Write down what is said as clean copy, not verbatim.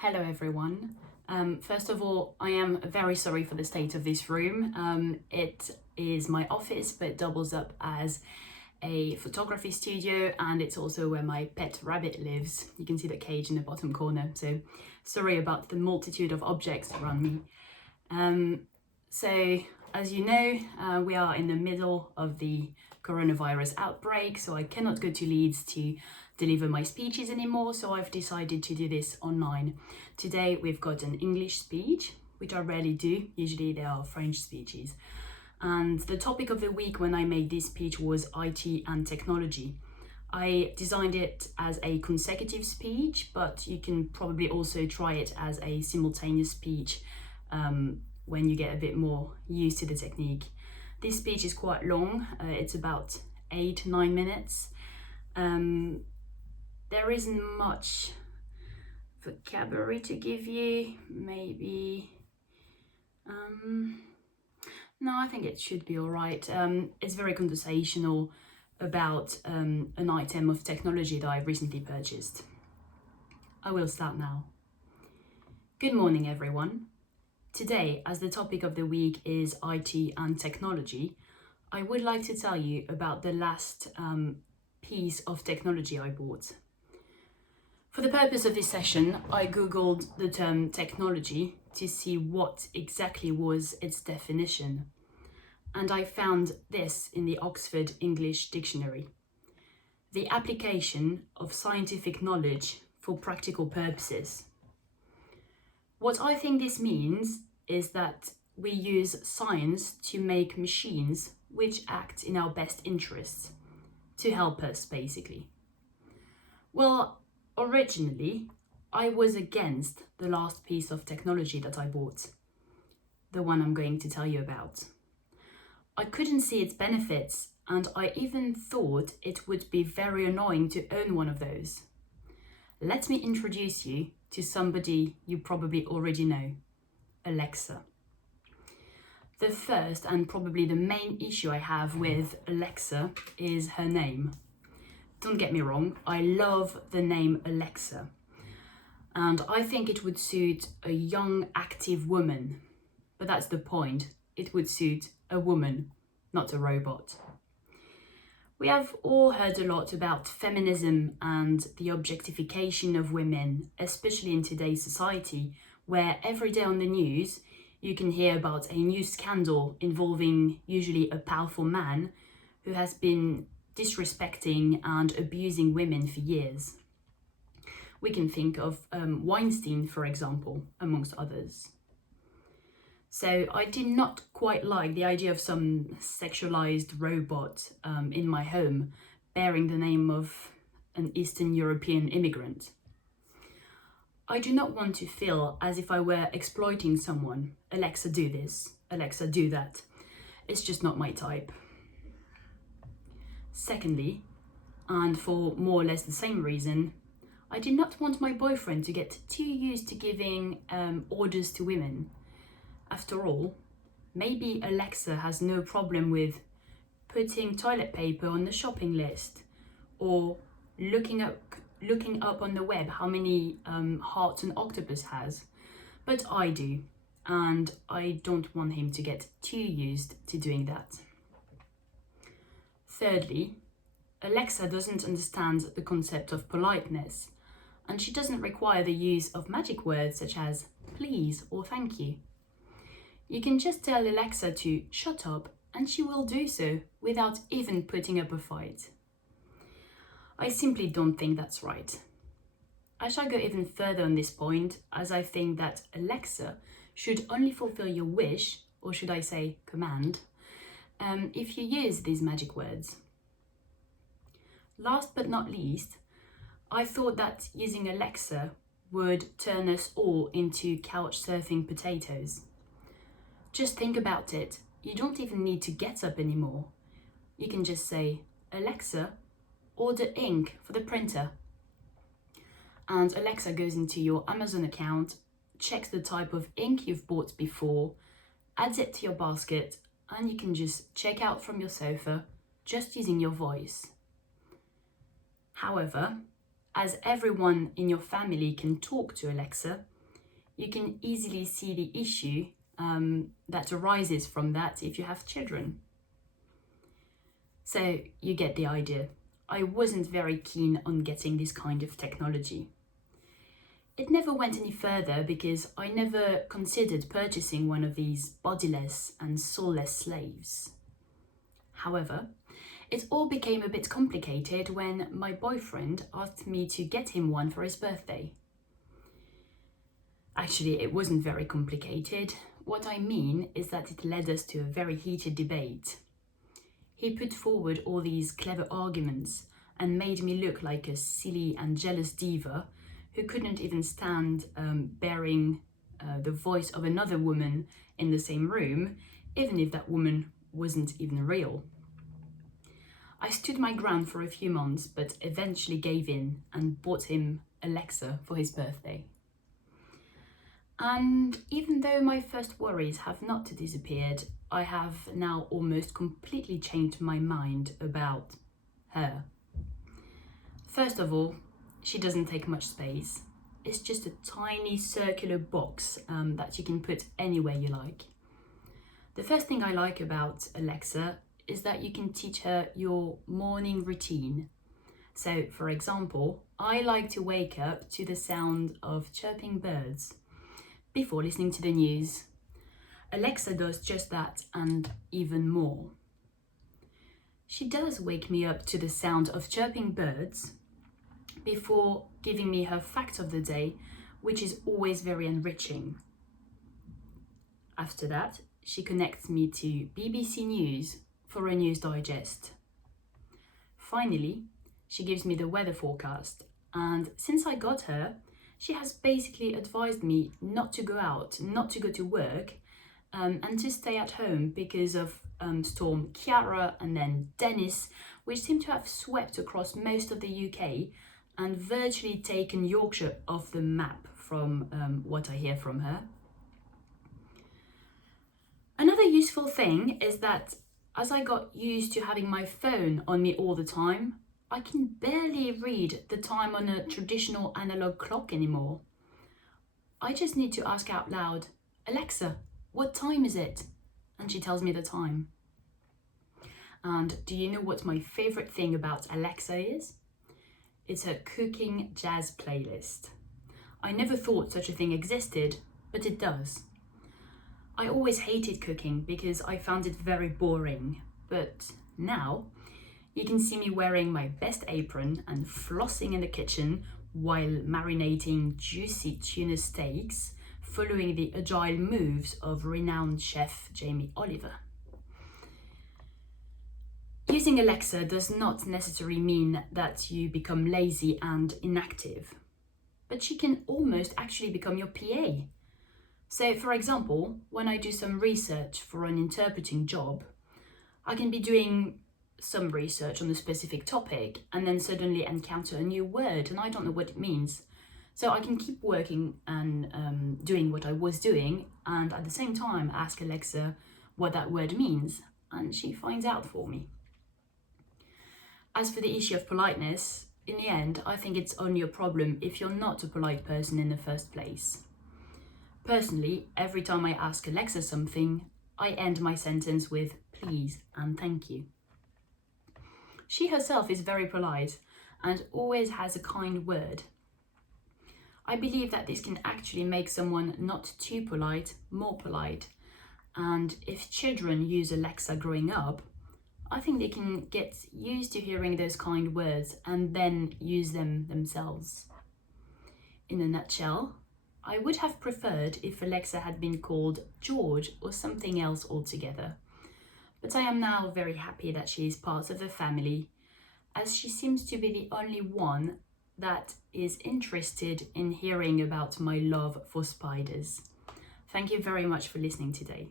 Hello everyone. First of all, I am very sorry for the state of this room. It is my office, but it doubles up as a photography studio, and it's also where my pet rabbit lives. You can see the cage in the bottom corner, so sorry about the multitude of objects around me. So as you know, we are in the middle of the coronavirus outbreak, so I cannot go to Leeds to deliver my speeches anymore, so I've decided to do this online. Today we've got an English speech, which I rarely do. Usually they are French speeches. And the topic of the week when I made this speech was IT and technology. I designed it as a consecutive speech, but you can probably also try it as a simultaneous speech when you get a bit more used to the technique. This speech is quite long. It's about 8-9 minutes. There isn't much vocabulary to give you, maybe. No, I think it should be all right. It's very conversational about an item of technology that I've recently purchased. I will start now. Good morning, everyone. Today, as the topic of the week is IT and technology, I would like to tell you about the last piece of technology I bought. For the purpose of this session, I googled the term technology to see what exactly was its definition, and I found this in the Oxford English Dictionary: the application of scientific knowledge for practical purposes. What I think this means is that we use science to make machines which act in our best interests, to help us, basically. Well, originally, I was against the last piece of technology that I bought, the one I'm going to tell you about. I couldn't see its benefits, and I even thought it would be very annoying to own one of those. Let me introduce you to somebody you probably already know, Alexa. The first and probably the main issue I have with Alexa is her name. Don't get me wrong, I love the name Alexa, and I think it would suit a young, active woman. But that's the point, it would suit a woman, not a robot. We have all heard a lot about feminism and the objectification of women, especially in today's society, where every day on the news you can hear about a new scandal involving usually a powerful man who has been disrespecting and abusing women for years. We can think of Weinstein, for example, amongst others. So I did not quite like the idea of some sexualized robot in my home bearing the name of an Eastern European immigrant. I do not want to feel as if I were exploiting someone. Alexa, do this. Alexa, do that. It's just not my type. Secondly, and for more or less the same reason, I did not want my boyfriend to get too used to giving orders to women. After all, maybe Alexa has no problem with putting toilet paper on the shopping list, or looking up on the web how many hearts an octopus has. But I do, and I don't want him to get too used to doing that. Thirdly, Alexa doesn't understand the concept of politeness, and she doesn't require the use of magic words such as please or thank you. You can just tell Alexa to shut up, and she will do so without even putting up a fight. I simply don't think that's right. I shall go even further on this point, as I think that Alexa should only fulfill your wish, or should I say command, if you use these magic words. Last but not least, I thought that using Alexa would turn us all into couch surfing potatoes. Just think about it, you don't even need to get up anymore. You can just say, Alexa, order ink for the printer. And Alexa goes into your Amazon account, checks the type of ink you've bought before, adds it to your basket, and you can just check out from your sofa just using your voice. However, As everyone in your family can talk to Alexa, you can easily see the issue that arises from that if you have children. So you get the idea. I wasn't very keen on getting this kind of technology. It never went any further because I never considered purchasing one of these bodiless and soulless slaves. However, it all became a bit complicated when my boyfriend asked me to get him one for his birthday. Actually, it wasn't very complicated. What I mean is that it led us to a very heated debate. He put forward all these clever arguments and made me look like a silly and jealous diva who couldn't even stand bearing the voice of another woman in the same room, even if that woman wasn't even real. I stood my ground for a few months, but eventually gave in and bought him Alexa for his birthday. And even though my first worries have not disappeared, I have now almost completely changed my mind about her. First of all, she doesn't take much space. It's just a tiny circular box that you can put anywhere you like. The first thing I like about Alexa is that you can teach her your morning routine. So, for example, I like to wake up to the sound of chirping birds before listening to the news. Alexa does just that and even more. She does wake me up to the sound of chirping birds before giving me her fact of the day, which is always very enriching. After that, she connects me to BBC News for a news digest. Finally, she gives me the weather forecast, and since I got her, she has basically advised me not to go out, not to go to work, and to stay at home because of Storm Ciara and then Dennis, which seem to have swept across most of the UK and virtually taken Yorkshire off the map from what I hear from her. Another useful thing is that as I got used to having my phone on me all the time, I can barely read the time on a traditional analog clock anymore. I just need to ask out loud, Alexa, what time is it? And she tells me the time. And do you know what my favourite thing about Alexa is? It's her cooking jazz playlist. I never thought such a thing existed, but it does. I always hated cooking because I found it very boring, but now you can see me wearing my best apron and flossing in the kitchen while marinating juicy tuna steaks, following the agile moves of renowned chef Jamie Oliver. Using Alexa does not necessarily mean that you become lazy and inactive, but she can almost actually become your PA. So, for example, when I do some research for an interpreting job, I can be doing some research on a specific topic and then suddenly encounter a new word and I don't know what it means. So I can keep working and doing what I was doing and at the same time ask Alexa what that word means, and she finds out for me. As for the issue of politeness, in the end, I think it's only a problem if you're not a polite person in the first place. Personally, every time I ask Alexa something, I end my sentence with please and thank you. She herself is very polite and always has a kind word. I believe that this can actually make someone not too polite more polite, and if children use Alexa growing up, I think they can get used to hearing those kind words and then use them themselves. In a nutshell, I would have preferred if Alexa had been called George or something else altogether. But I am now very happy that she is part of the family, as she seems to be the only one that is interested in hearing about my love for spiders. Thank you very much for listening today.